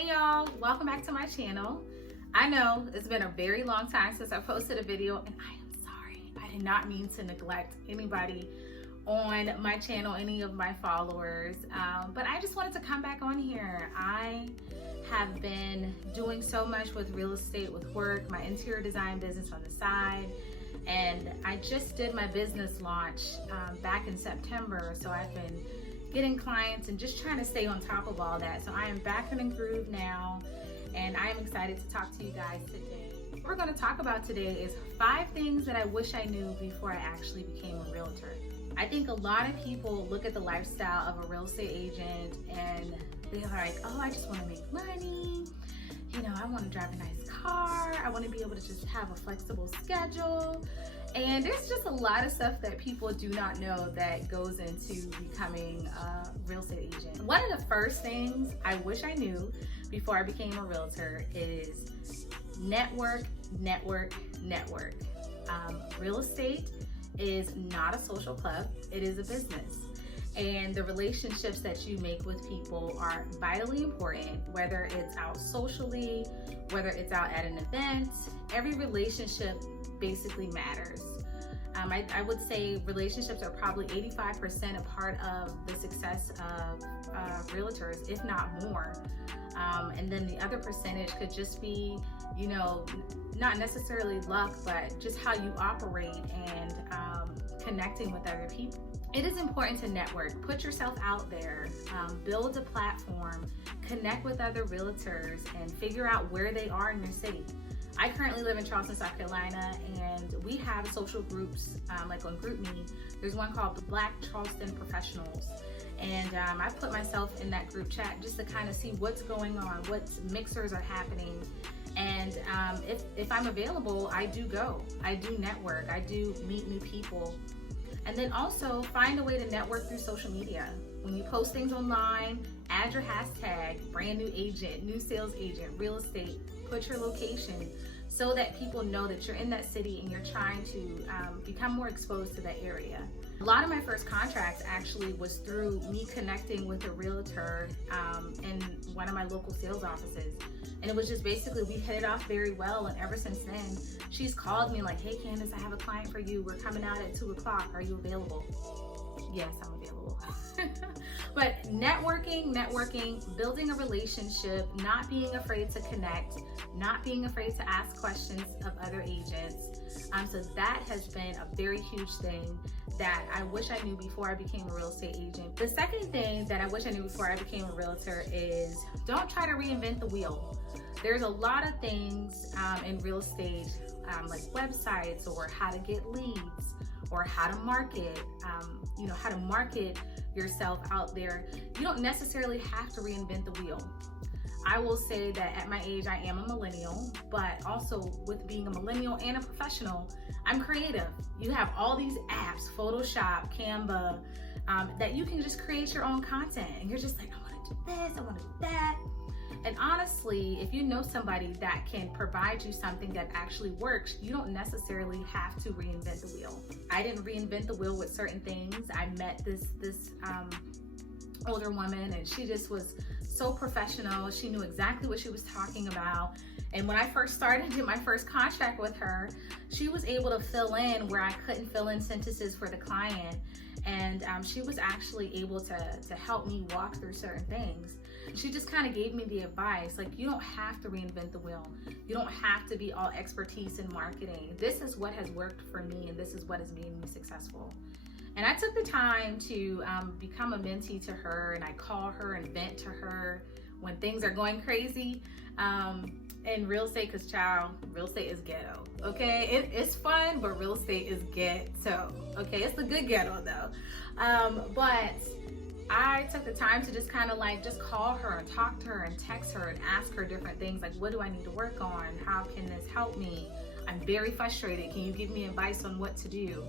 Hey y'all, welcome back to my channel. I know it's been a very long time since I posted a video, and I am sorry. I did not mean to neglect anybody on my channel, any of my followers, but I just wanted to come back on here. I have been doing so much with real estate, with work, my interior design business on the side, and I just did my business launch back in September, so I've been getting clients and just trying to stay on top of all that. So I am back in the groove now, and I am excited to talk to you guys today. What we're going to talk about today is 5 things that I wish I knew before I actually became a realtor. I think a lot of people look at the lifestyle of a real estate agent and they're like, oh, I just want to make money. You know, I want to drive a nice car. I want to be able to just have a flexible schedule. And there's just a lot of stuff that people do not know that goes into becoming a real estate agent. One of the first things I wish I knew before I became a realtor is network, network, network. Real estate is not a social club, it is a business. And the relationships that you make with people are vitally important, whether it's out socially, whether it's out at an event. Every relationship basically matters. I would say relationships are probably 85% a part of the success of realtors, if not more. And then the other percentage could just be, you know, not necessarily luck, but just how you operate and connecting with other people. It is important to network, put yourself out there, build a platform, connect with other realtors, and figure out where they are in your city. I currently live in Charleston, South Carolina, and we have social groups, like on GroupMe. There's one called the Black Charleston Professionals. And I put myself in that group chat just to kind of see what's going on, what mixers are happening. And if I'm available, I do go. I do network. I do meet new people. And then also find a way to network through social media. When you post things online, add your hashtag, brand new agent, new sales agent, real estate, put your location so that people know that you're in that city and you're trying to become more exposed to that area. A lot of my first contracts actually was through me connecting with a realtor in one of my local sales offices. And it was just basically, we hit it off very well. And ever since then, she's called me like, hey Candace, I have a client for you. We're coming out at 2 o'clock. Are you available? Yes, I'm available. But networking, building a relationship, not being afraid to connect, not being afraid to ask questions of other agents. So that has been a very huge thing that I wish I knew before I became a real estate agent. The second thing that I wish I knew before I became a realtor is don't try to reinvent the wheel. There's a lot of things in real estate, like websites or how to get leads or how to market, how to market yourself out there. You don't necessarily have to reinvent the wheel. I will say that at my age, I am a millennial, but also with being a millennial and a professional, I'm creative. You have all these apps, Photoshop, Canva, that you can just create your own content. And you're just like, I want to do this, I want to do that. And honestly, if you know somebody that can provide you something that actually works, you don't necessarily have to reinvent the wheel. I didn't reinvent the wheel with certain things. I met this older woman, and she just was so professional. She knew exactly what she was talking about. And when I first started my first contract with her, she was able to fill in where I couldn't fill in sentences for the client. And she was actually able to help me walk through certain things. She just kind of gave me the advice, like, you don't have to reinvent the wheel. You don't have to be all expertise in marketing. This is what has worked for me, and this is what has made me successful. And I took the time to become a mentee to her, and I call her and vent to her when things are going crazy in real estate, because child, real estate is ghetto, okay? It's fun, but real estate is ghetto, okay? It's the good ghetto though. But I took the time to just kind of like just call her and talk to her and text her and ask her different things like, what do I need to work on? How can this help me? I'm very frustrated. Can you give me advice on what to do?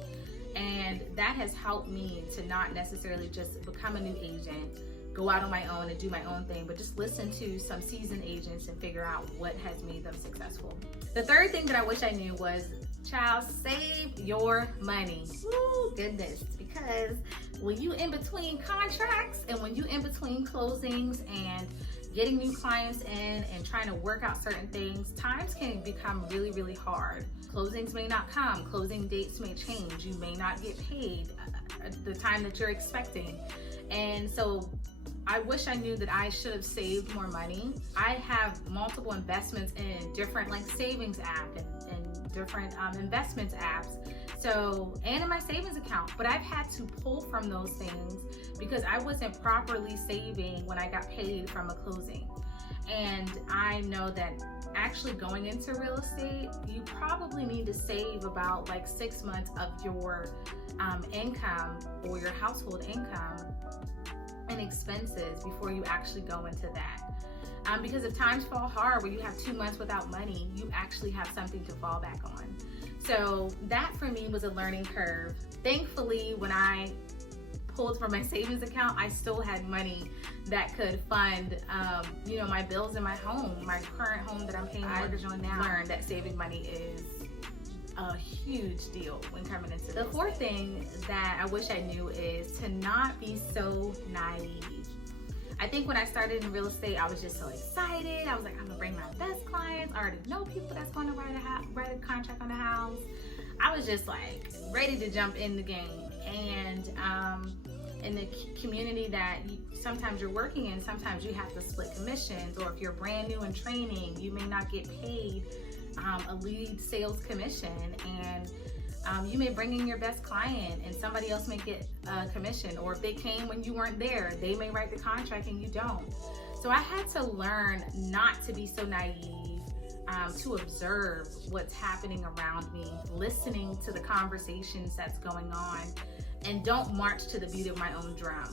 And that has helped me to not necessarily just become a new agent, go out on my own and do my own thing, but just listen to some seasoned agents and figure out what has made them successful. The third thing that I wish I knew was, child, save your money. Woo, goodness, because when you in between contracts and when you in between closings and getting new clients in and trying to work out certain things, times can become really, really hard. Closings may not come, closing dates may change, you may not get paid at the time that you're expecting. And so I wish I knew that I should have saved more money. I have multiple investments in different like savings app and different investments apps. So, and in my savings account, but I've had to pull from those things because I wasn't properly saving when I got paid from a closing. And I know that actually going into real estate, you probably need to save about like 6 months of your income or your household income and expenses before you actually go into that. Because if times fall hard where you have 2 months without money, you actually have something to fall back on. So that for me was a learning curve. Thankfully, when I pulled from my savings account, I still had money that could fund, my bills in my home, my current home that I'm paying mortgage on now. I learned that saving money is a huge deal when coming into this. The fourth thing that I wish I knew is to not be so naive. I think when I started in real estate, I was just so excited. I was like, I'm gonna bring my best clients. I already know people that's gonna write a contract on the house. I was just like ready to jump in the game. And in the community that sometimes you're working in, sometimes you have to split commissions, or if you're brand new in training, you may not get paid a lead sales commission, and you may bring in your best client and somebody else may get a commission, or if they came when you weren't there, they may write the contract and you don't. So I had to learn not to be so naive, to observe what's happening around me, listening to the conversations that's going on, and don't march to the beat of my own drum.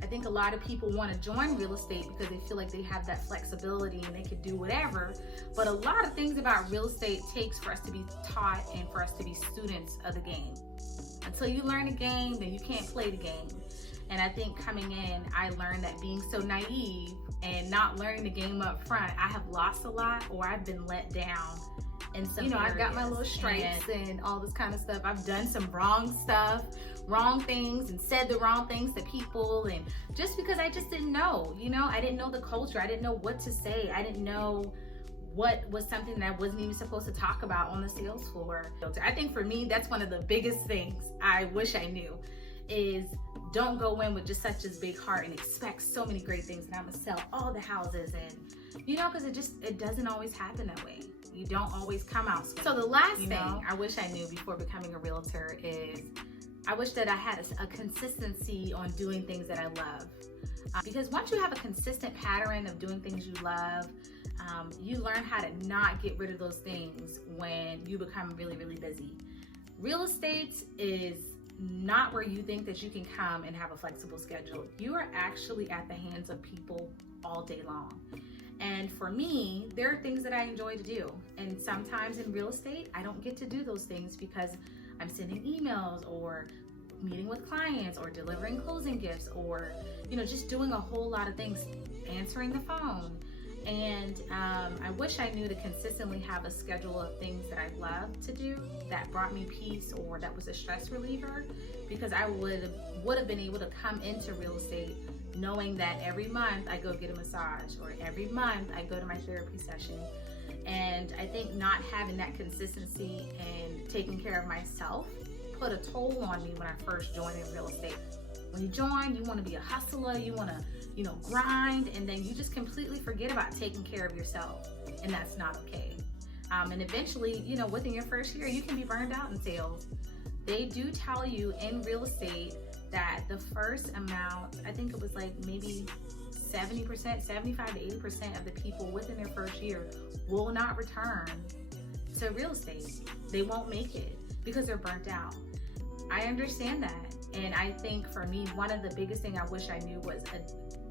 I think a lot of people want to join real estate because they feel like they have that flexibility and they could do whatever. But a lot of things about real estate takes for us to be taught and for us to be students of the game. Until you learn the game, then you can't play the game. And I think coming in, I learned that being so naive and not learning the game up front, I have lost a lot, or I've been let down in some areas. I've got my little stripes and all this kind of stuff. I've done some wrong stuff, wrong things, and said the wrong things to people, and just because I just didn't know, I didn't know the culture, I didn't know what to say, I didn't know what was something that I wasn't even supposed to talk about on the sales floor. I think for me, that's one of the biggest things I wish I knew, is don't go in with just such a big heart and expect so many great things, and I'm gonna sell all the houses, and because it doesn't always happen that way. You don't always come out. So the last thing I wish I knew before becoming a realtor is I wish that I had a consistency on doing things that I love. Because once you have a consistent pattern of doing things you love, you learn how to not get rid of those things when you become really, really busy. Real estate is not where you think that you can come and have a flexible schedule. You are actually at the hands of people all day long. And for me, there are things that I enjoy to do. And sometimes in real estate, I don't get to do those things because I'm sending emails or meeting with clients or delivering closing gifts or, just doing a whole lot of things, answering the phone. And I wish I knew to consistently have a schedule of things that I love to do that brought me peace or that was a stress reliever, because I would have been able to come into real estate knowing that every month I go get a massage or every month I go to my therapy session. And I think not having that consistency and taking care of myself put a toll on me when I first joined in real estate. When you join, you want to be a hustler, you want to, grind, and then you just completely forget about taking care of yourself, and that's not okay. And eventually, within your first year, you can be burned out in sales. They do tell you in real estate that the first amount, I think it was like maybe 70%, 75 to 80% of the people within their first year will not return to real estate. They won't make it because they're burnt out. I understand that. And I think for me, one of the biggest things I wish I knew was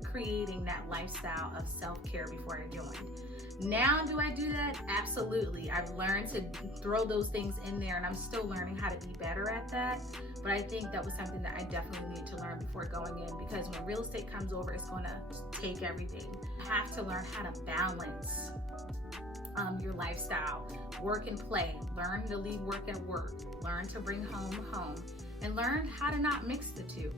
creating that lifestyle of self-care before I joined. Now, do I do that? Absolutely. I've learned to throw those things in there, and I'm still learning how to be better at that. But I think that was something that I definitely need to learn before going in, because when real estate comes over, it's going to take everything. You have to learn how to balance your lifestyle, work and play. Learn to leave work at work. Learn to bring home, and learn how to not mix the two.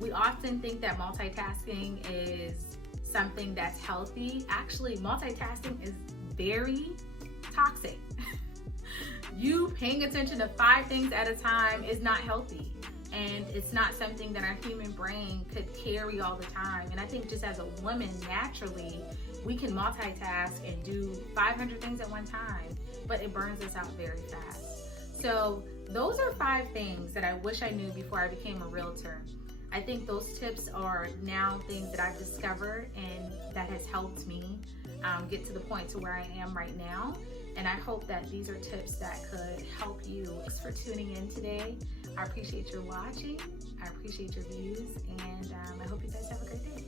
We often think that multitasking is something that's healthy. Actually, multitasking is very toxic. You paying attention to 5 things at a time is not healthy. And it's not something that our human brain could carry all the time. And I think just as a woman, naturally, we can multitask and do 500 things at one time, but it burns us out very fast. So those are 5 things that I wish I knew before I became a realtor. I think those tips are now things that I've discovered and that has helped me get to the point to where I am right now. And I hope that these are tips that could help you. Thanks for tuning in today. I appreciate your watching. I appreciate your views, and I hope you guys have a great day.